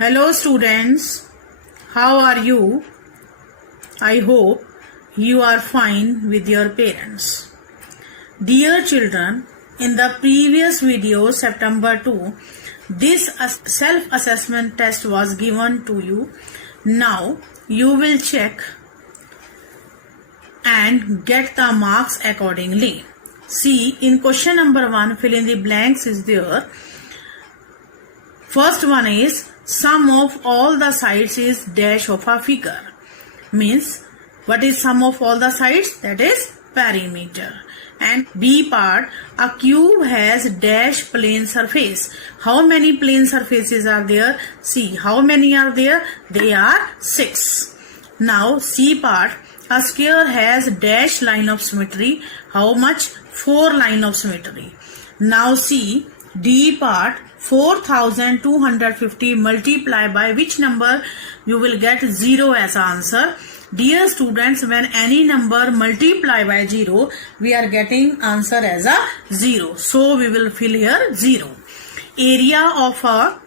Hello students, how are you? I hope you are fine with your parents. Dear children, in the previous video September 2, this self-assessment test was given to you. Now you will check and get the marks accordingly. See, in question number 1, fill in the blanks is there. First one is sum of all the sides is dash of a figure. Means what is sum of all the sides? That is perimeter. And B part, a cube has dash plane surface. How many plane surfaces are there? See, how many are there? They are 6. Now C part, a square has dash line of symmetry. How much? 4 line of symmetry. Now see, D part, 4250 multiply by which number? You will get 0 as answer. Dear students, when any number multiply by 0, we are getting answer as a 0. So we will fill here 0. Area of a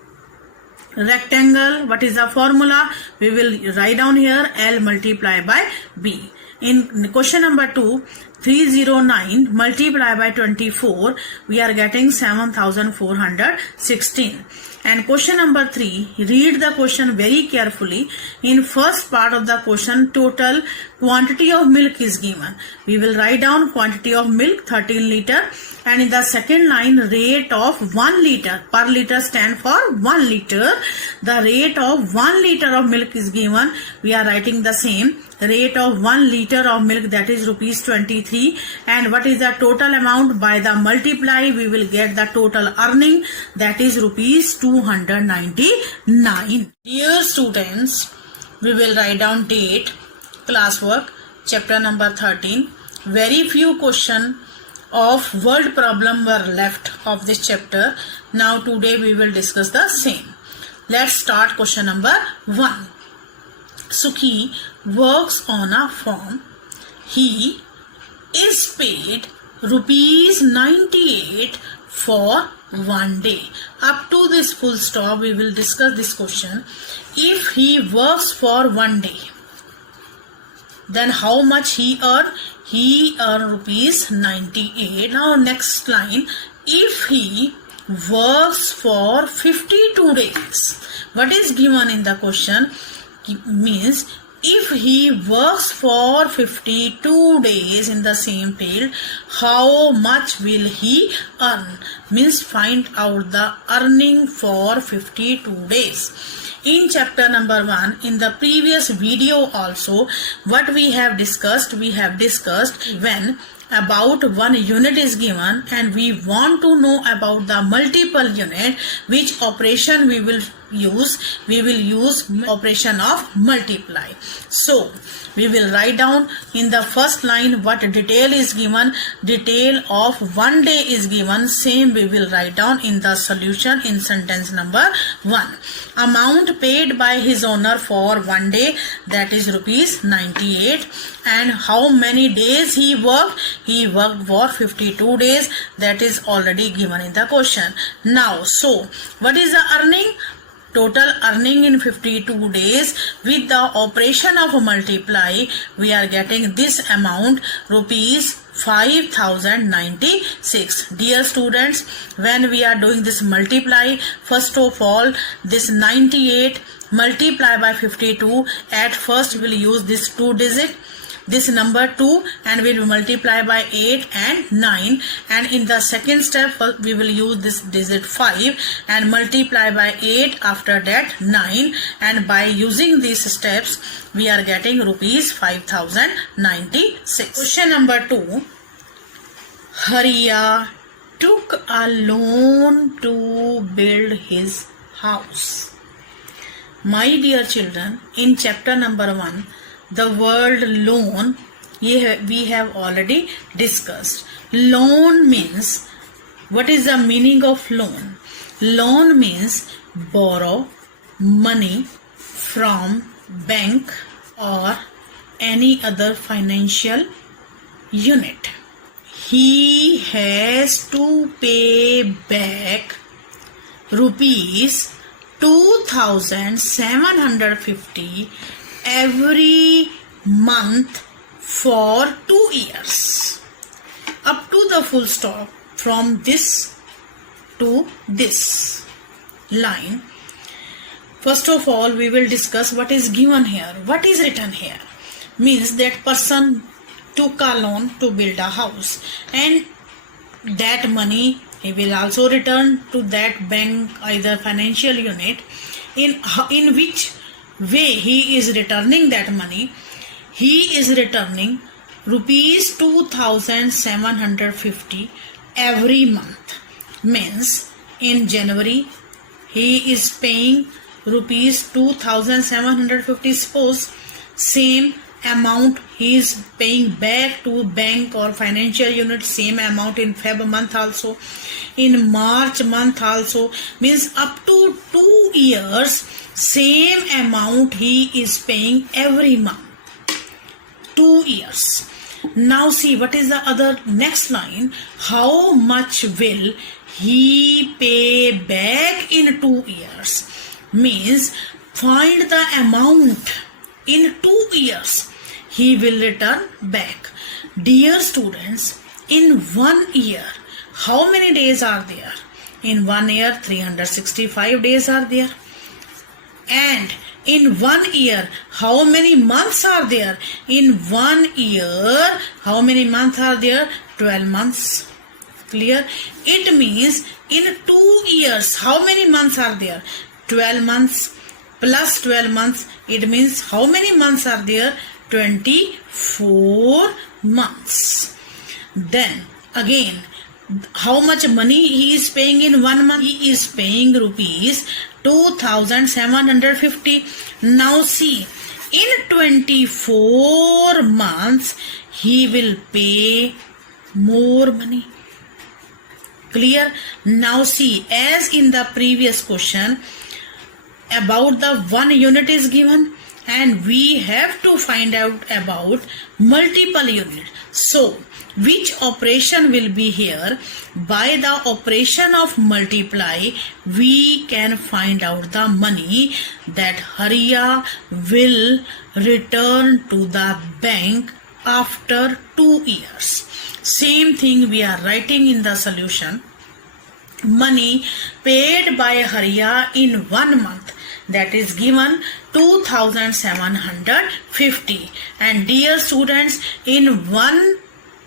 rectangle, what is the formula? We will write down here L multiply by B. In question number 2, 309 multiply by 24, we are getting 7416. And question number 3, read the question very carefully. In first part of the question, total quantity of milk is given. We will write down quantity of milk 13 liter. And in the second line, rate of 1 liter. Per liter stand for 1 liter. The rate of 1 liter of milk is given. We are writing the same. Rate of 1 liter of milk, that is rupees 23. And what is the total amount? By the multiply, we will get the total earning, that is rupees 299. Dear students, we will write down date, classwork, chapter number 13. Very few questions of word problem were left of this chapter. Now today we will discuss the same. Let's start question number 1. Sukhi works on a farm. He is paid rupees 98 for 1 day. Up to this full stop, we will discuss this question. If he works for 1 day, then how much he earn? He earn rupees 98. Now next line, if he works for 52 days, what is given in the question? Means if he works for 52 days in the same field, how much will he earn? Means find out the earning for 52 days. In chapter number 1, in the previous video also, what we have discussed when about one unit is given and we want to know about the multiple unit, which operation we will use operation of multiply. So we will write down in the first line what detail is given. Detail of 1 day is given. Same we will write down in the solution in sentence number 1. Amount paid by his owner for 1 day, that is rupees 98. And how many days he worked? He worked for 52 days. That is already given in the question. Now, so what is the earning? Total earning in 52 days with the operation of multiply, we are getting this amount, rupees 5096. Dear students, when we are doing this multiply, first of all, this 98 multiply by 52, at first we will use this 2 digit, this number 2, and we will multiply by 8 and 9, and in the second step we will use this digit 5 and multiply by 8, after that 9, and by using these steps we are getting rupees 5096. Question number 2. Hariya took a loan to build his house. My dear children, in chapter number 1, the word loan we have already discussed. Loan means, what is the meaning of loan? Loan means borrow money from bank or any other financial unit. He has to pay back rupees 2,750 every month for 2 years, up to the full stop from this to this line. First of all, we will discuss what is given here. What is written here means that person took a loan to build a house, and that money he will also return to that bank, either financial unit. In which way he is returning that money? He is returning rupees 2,750 every month. Means in January he is paying rupees 2,750. Suppose same amount he is paying back to bank or financial unit, same amount in Feb month also, in March month also. Means up to 2 years same amount he is paying every month. 2 years. Now see what is the other next line. How much will he pay back in 2 years? Means find the amount in 2 years he will return back. Dear students, in 1 year how many days are there? In 1 year 365 days are there. And in 1 year how many months are there? In 1 year how many months are there? 12 months. Clear? It means in 2 years how many months are there? 12 months plus 12 months. It means how many months are there? 24 months. Then again, how much money he is paying in 1 month? He is paying rupees 2,750. Now see, in 24 months he will pay more money. Clear? Now see, as in the previous question, about the 1 unit is given and we have to find out about multiple units. So which operation will be here? By the operation of multiply we can find out the money that Hariya will return to the bank after 2 years. Same thing we are writing in the solution. Money paid by Hariya in 1 month, that is given 2,750. And dear students, in 1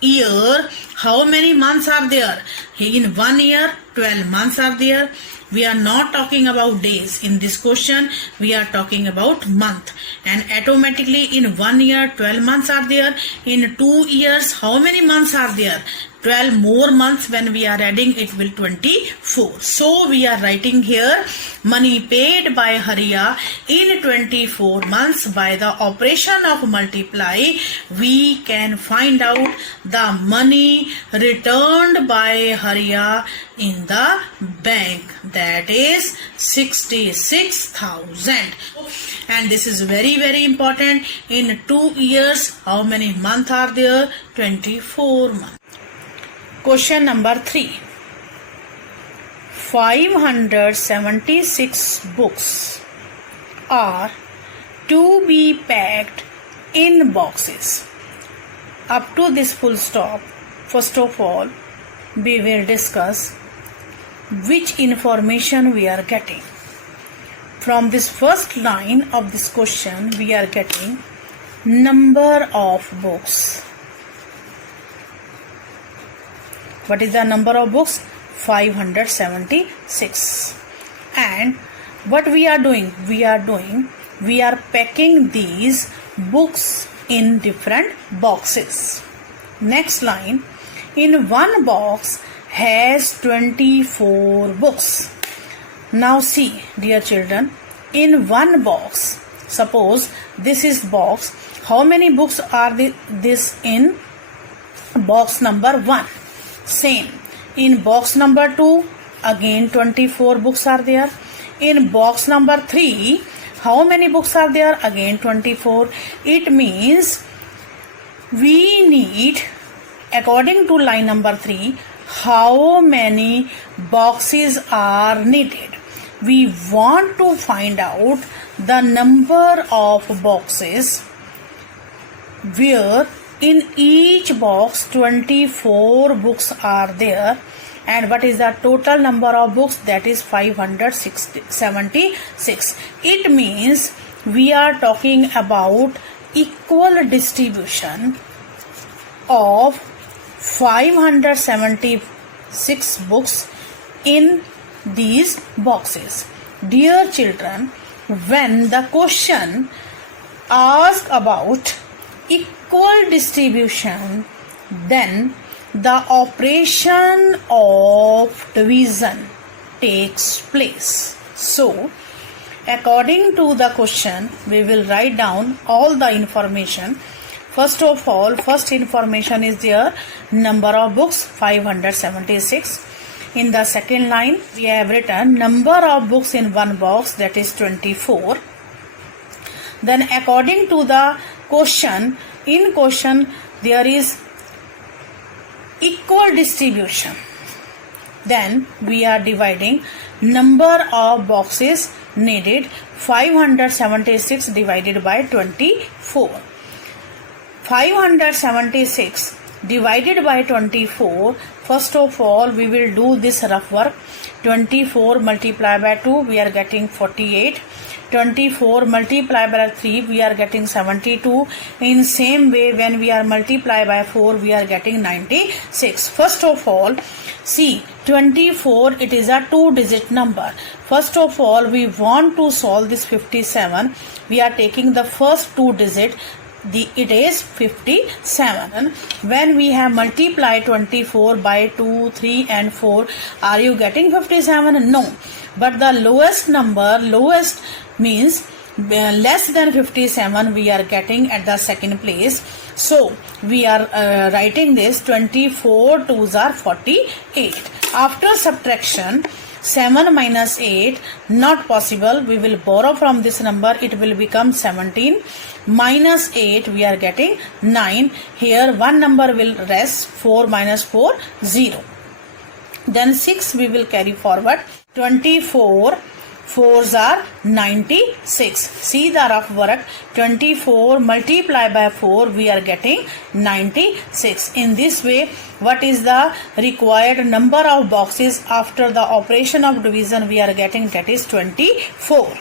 year how many months are there? In 1 year 12 months are there. We are not talking about days in this question, we are talking about month. And automatically in 1 year 12 months are there. In 2 years how many months are there? 12 more months. When we are adding it will 24. So we are writing here money paid by Hariya in 24 months. By the operation of multiply we can find out the money returned by Hariya in the bank, that is 66,000. And this is very important. In 2 years how many months are there? 24 months. Question number 3. 576 books are to be packed in boxes. Up to this full stop, first of all, we will discuss which information we are getting. From this first line of this question, we are getting number of books. What is the number of books? 576. And what we are doing? We are packing these books in different boxes. Next line, in one box has 24 books. Now see, dear children, in one box, suppose this is box, how many books are this in box number 1? Same. In box number 2, again 24 books are there. In box number 3, how many books are there? Again 24. It means we need, according to line number 3, how many boxes are needed. we want to find out the number of boxes where in each box 24 books are there, and what is the total number of books? That is 576. It means we are talking about equal distribution of 576 books in these boxes. Dear children, when the question asks about equal distribution, then the operation of division takes place. So, according to the question, we will write down all the information. First of all, first information is there, number of books 576. In the second line, we have written number of books in one box, that is 24. Then according to the question, in question there is equal distribution. Then we are dividing number of boxes needed, 576 divided by 24. 576 divided by 24. First of all, we will do this rough work. 24 multiplied by 2, we are getting 48. 24 multiplied by 3, we are getting 72. In same way, when we are multiplied by 4, we are getting 96. First of all, see, 24, it is a 2-digit number. First of all, we want to solve this 57. We are taking the first 2 digit. It is 57. When we have multiplied 24 by 2, 3 and 4, are you getting 57? No. But the lowest number, lowest means less than 57, we are getting at the second place. So we are writing this 24 2s are 48. After subtraction, 7 minus 8, not possible. We will borrow from this number. It will become 17. Minus 8, we are getting 9. Here one number will rest. 4 minus 4, 0. Then 6 we will carry forward. 24 4s are 96. See the rough work. 24 multiplied by 4, we are getting 96. In this way, what is the required number of boxes after the operation of division we are getting? That is 24.